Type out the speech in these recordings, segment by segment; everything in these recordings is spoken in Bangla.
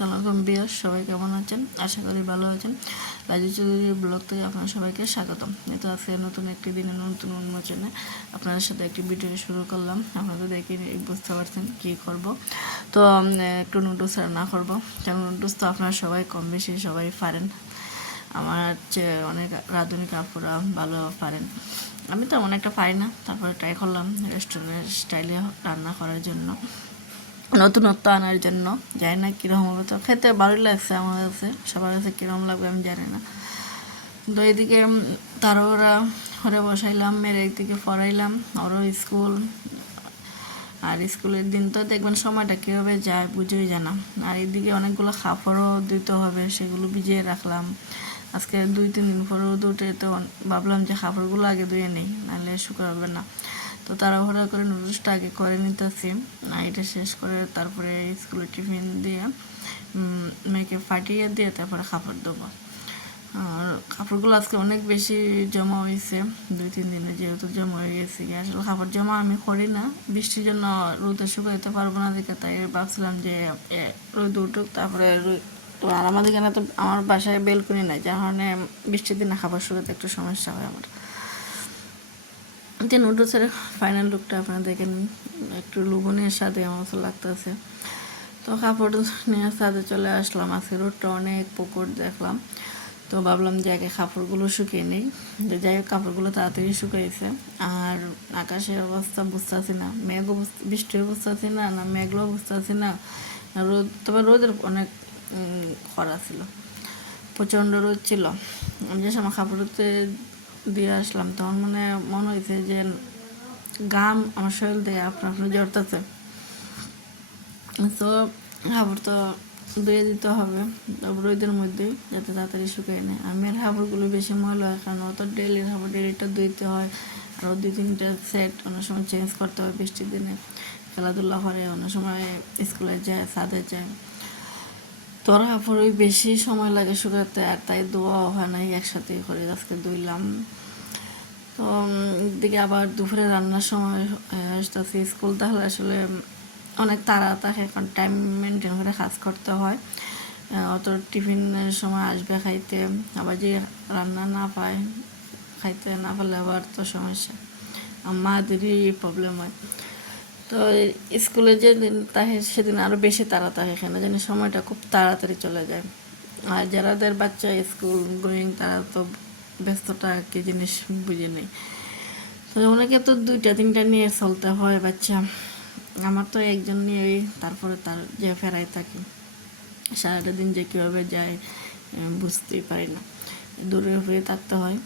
আসসালামু বিয়াস, সবাই কেমন আছেন? আশা করি ভালো আছেন। রাজু চৌধুরীর ব্লগ থেকে আপনার সবাইকে স্বাগতম। তো আজকে নতুন একটি দিনে নতুন উন্মোচনে আপনাদের সাথে একটি ভিডিও শুরু করলাম। আপনাদের দেখে বুঝতে পারছেন কী করব। তো একটু নুডলস রান্না করবো। কারণ নুডলস তো আপনারা সবাই কম বেশি সবাই পারেন। আমার চেয়ে অনেক রাঁধুনি কাপুরা ভালো পারেন। আমি তো অনেকটা পারি না, তারপরে ট্রাই করলাম রেস্টুরেন্টের স্টাইলে রান্না করার জন্য, নতুনত্ব আনার জন্য। জানি না কীরকম হবে, তো খেতে ভালোই লাগছে আমার কাছে। সবার কাছে কীরকম লাগবে আমি জানি না। তো এদিকে তারও ওরা ঘরে বসাইলাম, মেয়ের একদিকে পড়াইলাম, ওরও স্কুল। আর স্কুলের দিন তো দেখবেন সময়টা কীভাবে যায় বুঝেই যায় না। আর এদিকে অনেকগুলো কাপড়ও দিতে হবে, সেগুলো ভিজিয়ে রাখলাম। আজকে 2-3 দিন পরে উঠে তো ভাবলাম যে কাপড়গুলো আগে ধুয়ে নেই, নাহলে শুকাবে না। তো তাড়াহুড়া করে নুডলসটা আগে করে নিতেছি। এটা শেষ করে তারপরে স্কুলে টিফিন দিয়ে মেয়েকে ফাটিয়ে দিয়ে তারপরে কাপড় দেবো। আর কাপড়গুলো আজকে অনেক বেশি জমা হয়েছে, 2-3 দিনে যেহেতু জমা হয়ে গেছে। আসলে কাপড় জমা আমি করি না, বৃষ্টির জন্য রোদে শুকাইতে পারবো না দেখে, তাই ভাবছিলাম যে রোদ উঠুক তারপরে। তো আর আমাদের এখানে তো আমার বাসায় বেলকনি নাই, যার কারণে বৃষ্টির দিনে কাপড় শুকাতে একটু সমস্যা হয় আমার। যে নুডলসের ফাইনাল লুকটা আপনারা দেখেন, একটু লুবনের সাথে আমার মতো লাগতেছে। তো কাপড় নিয়ে সাথে চলে আসলাম। আজকে রোদটা অনেক পুকুর দেখলাম, তো ভাবলাম যে আগে কাপড়গুলো শুকিয়ে নেই। যে যাই হোক, কাপড়গুলো তাড়াতাড়ি শুকিয়েছে। আর আকাশের অবস্থা বুঝতেছি না, মেঘও বৃষ্টিও বুঝতেছি না, না মেঘগুলো বুঝতেছি না, রোদ। তবে রোদের অনেক খরা ছিল, প্রচণ্ড রোদ ছিল। আমি যে সময় কাপড়তে দিয়ে আসলাম তখন মনে হয়েছে যে গাম আমার শরীর দিয়ে আপনার জড়তেছে। তো কাপড় তো ধুয়ে দিতে হবে রোদের মধ্যেই, যাতে তাড়াতাড়ি শুকিয়ে নেয়। আর মেয়ের কাপড়গুলো বেশি ময়লা হয়, কারণ অত ডেলির কাপড় ডেলিটা ধুইতে হয়। আরও 2-3টা সেট অনেক সময় চেঞ্জ করতে হয় বৃষ্টির দিনে। খেলাধুলা করে, অনেক সময় স্কুলে যায়, ছাদে যায়। তোর কাপড়ই বেশি সময় লাগে শুকাতে, আর তাই ধোয়াও হয় নাই, একসাথে করে আজকে ধুইলাম। তো দিকে আবার দুপুরে রান্নার সময় আসতেছি স্কুল, তাহলে আসলে অনেক তাড়া থাকে, কারণ টাইম মেনটেন করে কাজ করতে হয়। অত টিফিনের সময় আসবে খাইতে, আবার যে রান্না না পায়, খাইতে না পারলে আবার তো সমস্যা, মাদেরই প্রবলেম হয়। তো স্কুলে যেদিন থাকে সেদিন আরও বেশি তাড়া থাকে, এখানে জানি সময়টা খুব তাড়াতাড়ি চলে যায়। আর যারাদের বাচ্চা স্কুল গোয়িং, তারা তো ব্যস্তটা কি জিনিস বুঝে নেই। তো অনেকে তো 2-3টা নিয়ে চলতে হয় বাচ্চা, আমার তো একজন নিয়েই তারপরে তার যে ফেরাই থাকি। সারাটা দিন যে কীভাবে যায় বুঝতেই পারি না, দূরে হয়ে থাকতে হয়।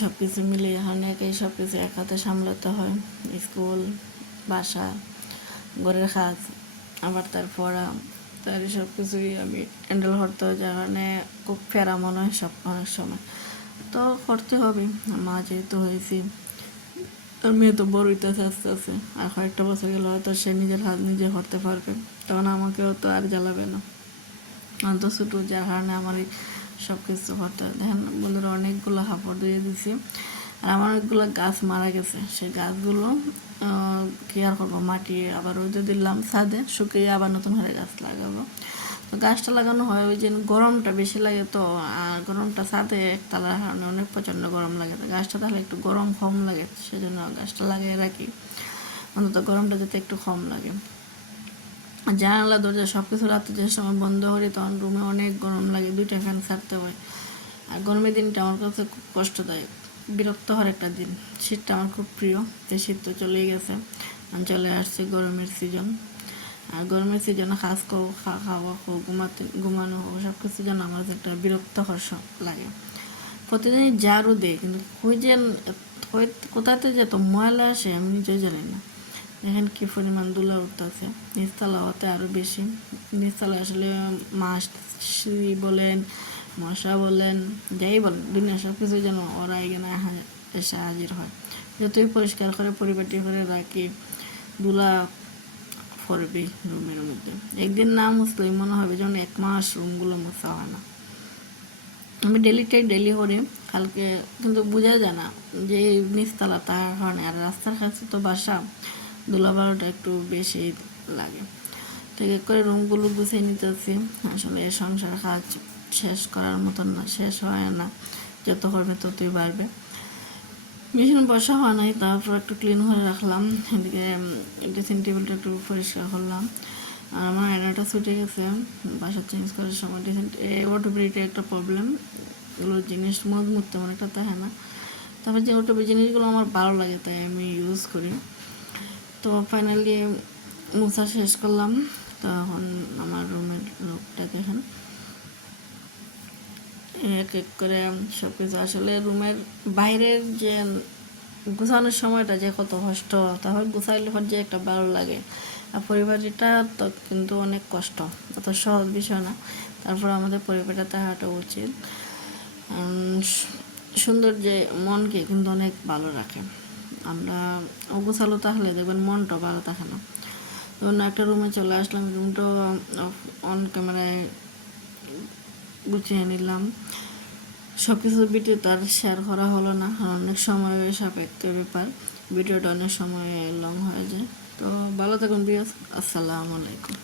সব কিছু মিলিয়ে অনেকেই সব কিছু এক হাতে সামলাতে হয়, স্কুল, বাসা, ঘরের কাজ, আবার তার পড়া, তার সব কিছুই আমি হ্যান্ডেল করতে হয়, যার কারণে খুব ফেরা মনে হয় সব অনেক সময়। তো করতে হবে, মা যেহেতু হয়েছি। আর মেয়ে তো বড় হইতেছে আস্তে আস্তে, আর কয়েকটা বছর গেলে হয়তো সে নিজের হাত নিজে করতে পারবে, তখন আমাকেও তো আর জ্বালাবে না। আমি তো ছোটো, যার কারণে আমারই সব কিছু করতে হয়। দেখেন বন্ধুরা, অনেকগুলো কাপড় দিয়ে দিছি। আর আমার অনেকগুলো গাছ মারা গেছে, সেই গাছগুলো কি আর করবো, মাটি আবার রোদে দিলাম, ছাদে শুকিয়ে আবার নতুন করে গাছ লাগাবো। তো গাছটা লাগানো হয় ওই যে গরমটা বেশি লাগে, তো আর গরমটা ছাদে একতলার কারণে অনেক প্রচণ্ড গরম লাগে, তো গাছটা তাহলে একটু গরম কম লাগে, সেজন্য গাছটা লাগিয়ে রাখি, অন্তত গরমটা যাতে একটু কম লাগে। জানালা দরজা সব কিছু রাতে যে সময় বন্ধ করি, তখন রুমে অনেক গরম লাগে, 2টা ফ্যান ছাড়তে হয়। আর গরমের দিনটা আমার কাছে খুব কষ্টদায়ক, বিরক্ত হওয়ার একটা দিন। শীতটা আমার খুব প্রিয়, তো শীত তো চলেই গেছে, চলে আসছে গরমের সিজন। আর গরমের সিজনে কাজ করবো, খাওয়া হোক, ঘুমানো হোক, সব কিছু যেন আমার একটা বিরক্তকর লাগে। প্রতিদিনই ঝাড়ু দেয়, কিন্তু কোথাতে যে তো ময়লা আসে আমি নিজেও জানি না। এখন কি পরিমাণ ধুলা উঠতেছে, নিচতলা হতে আরও বেশি। নিচতলা আসলে মাছ বলেন, মশা বলেন, যাই বলেন, দুনিয়া সব কিছু যেন ওরা এখানে এসে হাজির হয়। যতই পরিষ্কার করে পরিপাটি করে রাখি, ধুলা পড়বে রুমের মধ্যে। একদিন না মুছলেই মনে হবে যেমন 1 মাস রুমগুলো মোছা হয় না। আমি ডেলি করি, কালকে কিন্তু বোঝা যায় না যে নিচতলা, তার কারণে। আর রাস্তার কাছে তো বাসা, ধুলাবালুটা একটু বেশি লাগে। এক এক করে রুমগুলো গুছিয়ে নিতেছি। আসলে এই সংসার কাজ শেষ করার মতন না, শেষ হয় না, যত করবে ততই বাড়বে। মেশিন বসা হয় নাই, তারপর একটু ক্লিন করে রাখলাম। এদিকে ড্রেসিং টেবিলটা একটু পরিষ্কার করলাম। আর আমার আয়নাটা ছুটে গেছে, বাসা চেঞ্জ করার সময় ড্রেসিং ওয়াটারপ্রুফিটা একটা প্রবলেম, এগুলো জিনিস মজবুত তেমন একটা থাকে না। তারপর যে ওয়াটারপ্রুফ জিনিসগুলো আমার ভালো লাগে তাই আমি ইউজ করি। তো ফাইনালি মোছা শেষ করলাম। তখন আমার রুমের লোকটা দেখেন এক এক করে সব কিছু, আসলে রুমের বাইরের যে গোছানোর সময়টা যে কত কষ্ট, তারপর গোছাইলে পর যে একটা ভালো লাগে। আর পরিবারটা তো কিন্তু অনেক কষ্ট, অত সহজ বিষয় না। তারপর আমাদের পরিবারটা থাকাটা উচিত। সুন্দর যে মনকে কিন্তু অনেক ভালো রাখে। আমরা অগোছালো তাহলে দেখবেন মনটা ভালো থাকে না। ধরুন একটা রুমে চলে আসলাম, রুমটাও অন ক্যামেরায় গুছিয়ে নিলাম। সব কিছু ভিডিও তো আর শেয়ার করা হলো না, অনেক সময় সাপেক্ষ ব্যাপার, ভিডিওটা অনেক সময় লং হয়ে যায়। তো ভালো থাকুন বিয়াস, আসসালামু আলাইকুম।